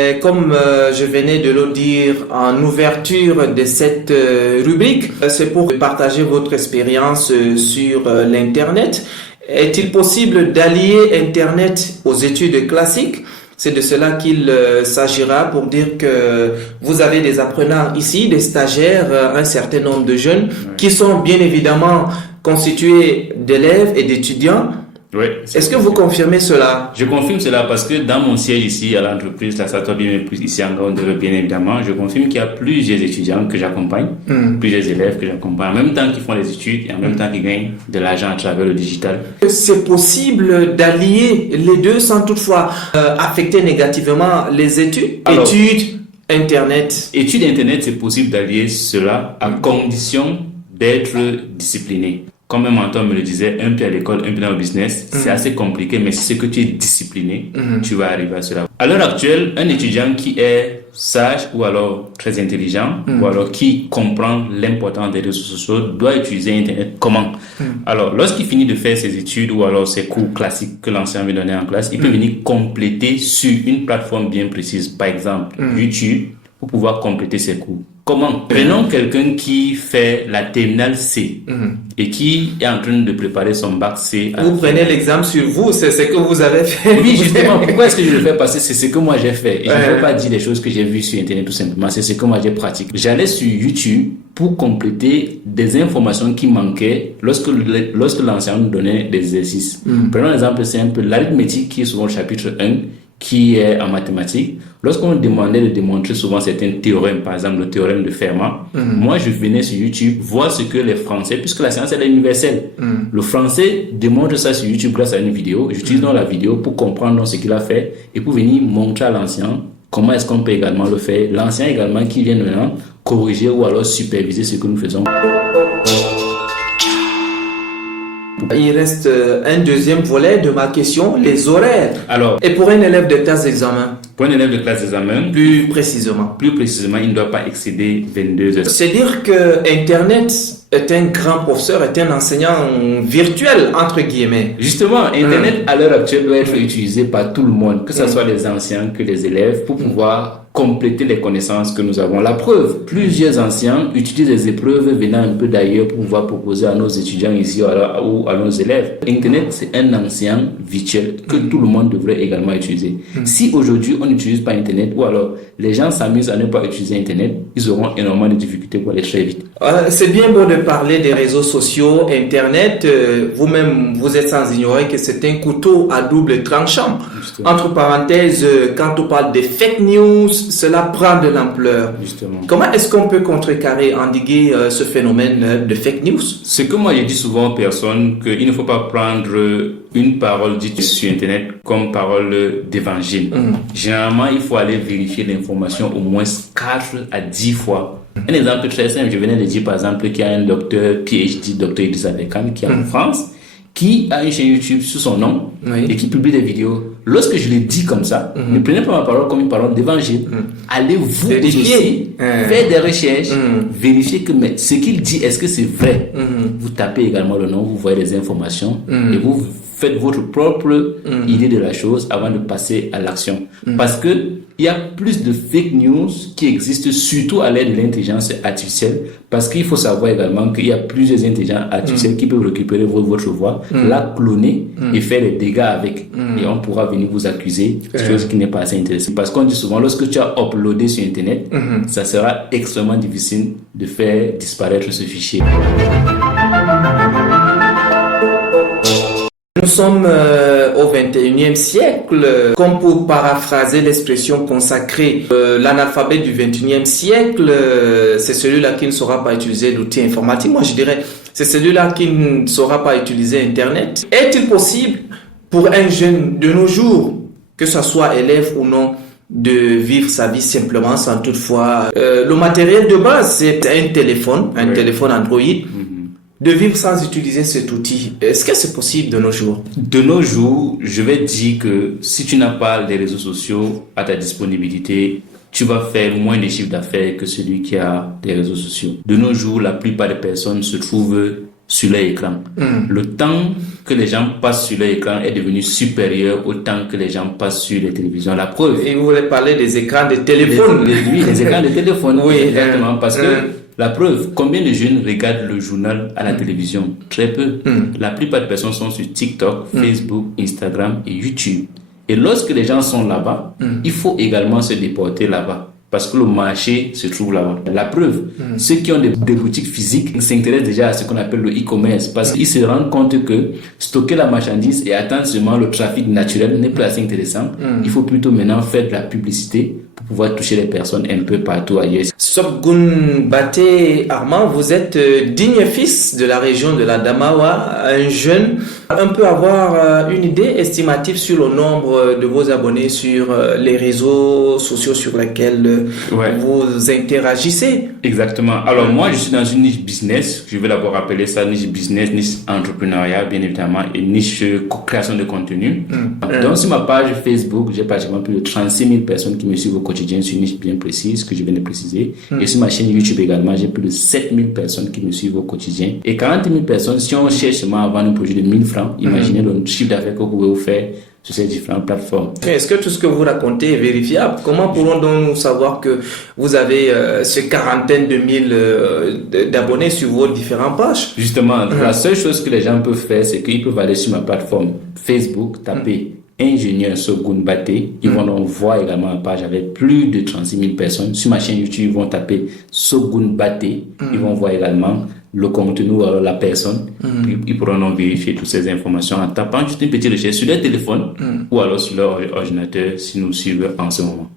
Et comme je venais de le dire en ouverture de cette rubrique, c'est pour partager votre expérience sur l'Internet. Est-il possible d'allier Internet aux études classiques? C'est de cela qu'il s'agira pour dire que vous avez des apprenants ici, des stagiaires, un certain nombre de jeunes qui sont bien évidemment constitués d'élèves et d'étudiants. Oui. Est-ce que vous confirmez cela? Je confirme cela parce que dans mon siège ici à l'entreprise, la Sato bien plus ici en Gronde, bien évidemment, je confirme qu'il y a plusieurs étudiants que j'accompagne, plusieurs élèves que j'accompagne, en même temps qu'ils font les études et en même temps qu'ils gagnent de l'argent à travers le digital. C'est possible d'allier les deux sans toutefois affecter négativement les études? Alors, études, Internet. Études Internet, c'est possible d'allier cela à condition d'être discipliné. Comme un mentor me le disait, un pied à l'école, un pied dans le business, c'est assez compliqué, mais si c'est que tu es discipliné, tu vas arriver à cela. À l'heure actuelle, un étudiant qui est sage ou alors très intelligent, ou alors qui comprend l'importance des réseaux sociaux, doit utiliser Internet. Comment? Alors, lorsqu'il finit de faire ses études ou alors ses cours classiques que l'enseignant lui donnait en classe, il peut venir compléter sur une plateforme bien précise, par exemple YouTube, pour pouvoir compléter ses cours. Comment? Prenons quelqu'un qui fait la terminale C et qui est en train de préparer son bac C. Vous prenez l'exemple sur vous, c'est ce que vous avez fait. Oui, justement. Pourquoi est-ce que je le fais? Parce que c'est ce que moi j'ai fait. Et je ne vais pas dire les choses que j'ai vues sur Internet tout simplement. C'est ce que moi j'ai pratiqué. J'allais sur YouTube pour compléter des informations qui manquaient lorsque l'enseignant nous donnait des exercices. Prenons un exemple simple. L'arithmétique qui est souvent le chapitre 1, qui est en mathématiques, lorsqu'on me demandait de démontrer souvent certains théorèmes, par exemple le théorème de Fermat, moi je venais sur YouTube voir ce que les Français, puisque la science elle est universelle, le Français démontre ça sur YouTube grâce à une vidéo. J'utilise donc la vidéo pour comprendre ce qu'il a fait et pour venir montrer à l'ancien comment est-ce qu'on peut également le faire. L'ancien également qui vient maintenant corriger ou alors superviser ce que nous faisons. Il reste un deuxième volet de ma question, les horaires. Alors, et pour un élève de classe d'examen? Pour un élève de classe d'examen, plus précisément, il ne doit pas excéder 22 heures. C'est dire que Internet est un grand professeur, est un enseignant virtuel, entre guillemets. Justement, Internet à l'heure actuelle doit être utilisé par tout le monde, que ce soit les anciens que les élèves, pour pouvoir compléter les connaissances que nous avons. La preuve, plusieurs anciens utilisent des épreuves venant un peu d'ailleurs pour pouvoir proposer à nos étudiants ici ou à nos élèves. Internet, c'est un ancien virtuel que tout le monde devrait également utiliser. Si aujourd'hui on n'utilise pas Internet ou alors les gens s'amusent à ne pas utiliser Internet, ils auront énormément de difficultés pour aller très vite. C'est bien beau de parler des réseaux sociaux, Internet. Vous-même, vous êtes sans ignorer que c'est un couteau à double tranchant. Justement. Entre parenthèses, quand on parle des fake news, cela prend de l'ampleur. Justement. Comment est-ce qu'on peut contrecarrer, endiguer ce phénomène de fake news? Ce que moi je dis souvent aux personnes, qu'il ne faut pas prendre une parole dite sur Internet comme parole d'évangile. Généralement, il faut aller vérifier l'information au moins 4 à 10 fois. Un exemple très simple, je venais de dire par exemple qu'il y a un docteur PhD, docteur Idriss Aberkane, qui est en France, qui a une chaîne YouTube sous son nom et qui publie des vidéos. Lorsque je le dis comme ça, ne prenez pas ma parole comme une parole d'évangile. Allez vous aussi faire des recherches, vérifier que ce qu'il dit, est-ce que c'est vrai? Vous tapez également le nom, vous voyez les informations et vous faites votre propre idée de la chose avant de passer à l'action. Parce que il y a plus de fake news qui existent, surtout à l'aide de l'intelligence artificielle, parce qu'il faut savoir également qu'il y a plusieurs intelligences artificielles qui peuvent récupérer votre voix, la cloner et faire des dégâts avec. Et on pourra venir vous accuser, chose qui n'est pas assez intéressante. Parce qu'on dit souvent, lorsque tu as uploadé sur Internet, ça sera extrêmement difficile de faire disparaître ce fichier. Nous sommes au 21e siècle, comme pour paraphraser l'expression consacrée, l'analphabète du 21e siècle, c'est celui-là qui ne saura pas utiliser l'outil informatique. Moi, je dirais, c'est celui-là qui ne saura pas utiliser Internet. Est-il possible pour un jeune de nos jours, que ce soit élève ou non, de vivre sa vie simplement sans toutefois... le matériel de base, c'est un téléphone Android. De vivre sans utiliser cet outil, est-ce que c'est possible de nos jours? De nos jours, je vais dire que si tu n'as pas les réseaux sociaux à ta disponibilité, tu vas faire moins de chiffre d'affaires que celui qui a des réseaux sociaux. De nos jours, la plupart des personnes se trouvent sur leur écran. Le temps que les gens passent sur leur écran est devenu supérieur au temps que les gens passent sur les télévisions. La preuve. Et vous voulez parler des écrans de téléphone? Les écrans de téléphone. Oui, exactement. Parce que la preuve, combien de jeunes regardent le journal à la télévision? Très peu. La plupart des personnes sont sur TikTok, Facebook, Instagram et YouTube. Et lorsque les gens sont là-bas, il faut également se déporter là-bas. Parce que le marché se trouve là-bas. La preuve, ceux qui ont des boutiques physiques s'intéressent déjà à ce qu'on appelle le e-commerce parce qu'ils se rendent compte que stocker la marchandise et attendre seulement le trafic naturel n'est plus assez intéressant. Il faut plutôt maintenant faire de la publicité pour pouvoir toucher les personnes un peu partout ailleurs. Sobgun Baté Armand, vous êtes digne fils de la région de la Damawa, un jeune. On peut avoir une idée estimative sur le nombre de vos abonnés sur les réseaux sociaux sur lesquels vous interagissez. Exactement. Alors moi, je suis dans une niche business. Je vais d'abord appeler ça niche business, niche entrepreneuriat, bien évidemment, et niche création de contenu. Donc sur ma page Facebook, j'ai pratiquement plus de 36 000 personnes qui me suivent au quotidien sur une niche bien précise que je viens de préciser. Et sur ma chaîne YouTube également, j'ai plus de 7 000 personnes qui me suivent au quotidien. Et 40 000 personnes, si on cherche seulement à vendre un projet de 1 000 francs, imaginez le chiffre d'affaires que vous pouvez vous faire sur ces différentes plateformes. Est-ce que tout ce que vous racontez est vérifiable? Comment pourrons donc nous savoir que vous avez ces quarantaine de mille d'abonnés sur vos différentes pages? Justement, la seule chose que les gens peuvent faire, c'est qu'ils peuvent aller sur ma plateforme Facebook, taper ingénieur Sobgun Baté. Ils vont donc voir également la page avec plus de 36 000 personnes. Sur ma chaîne YouTube, ils vont taper Sobgun Baté. Ils vont voir également le contenu ou alors la personne. Ils pourront donc vérifier toutes ces informations en tapant juste une petite recherche sur leur téléphone ou alors sur leur ordinateur si nous suivent en ce moment.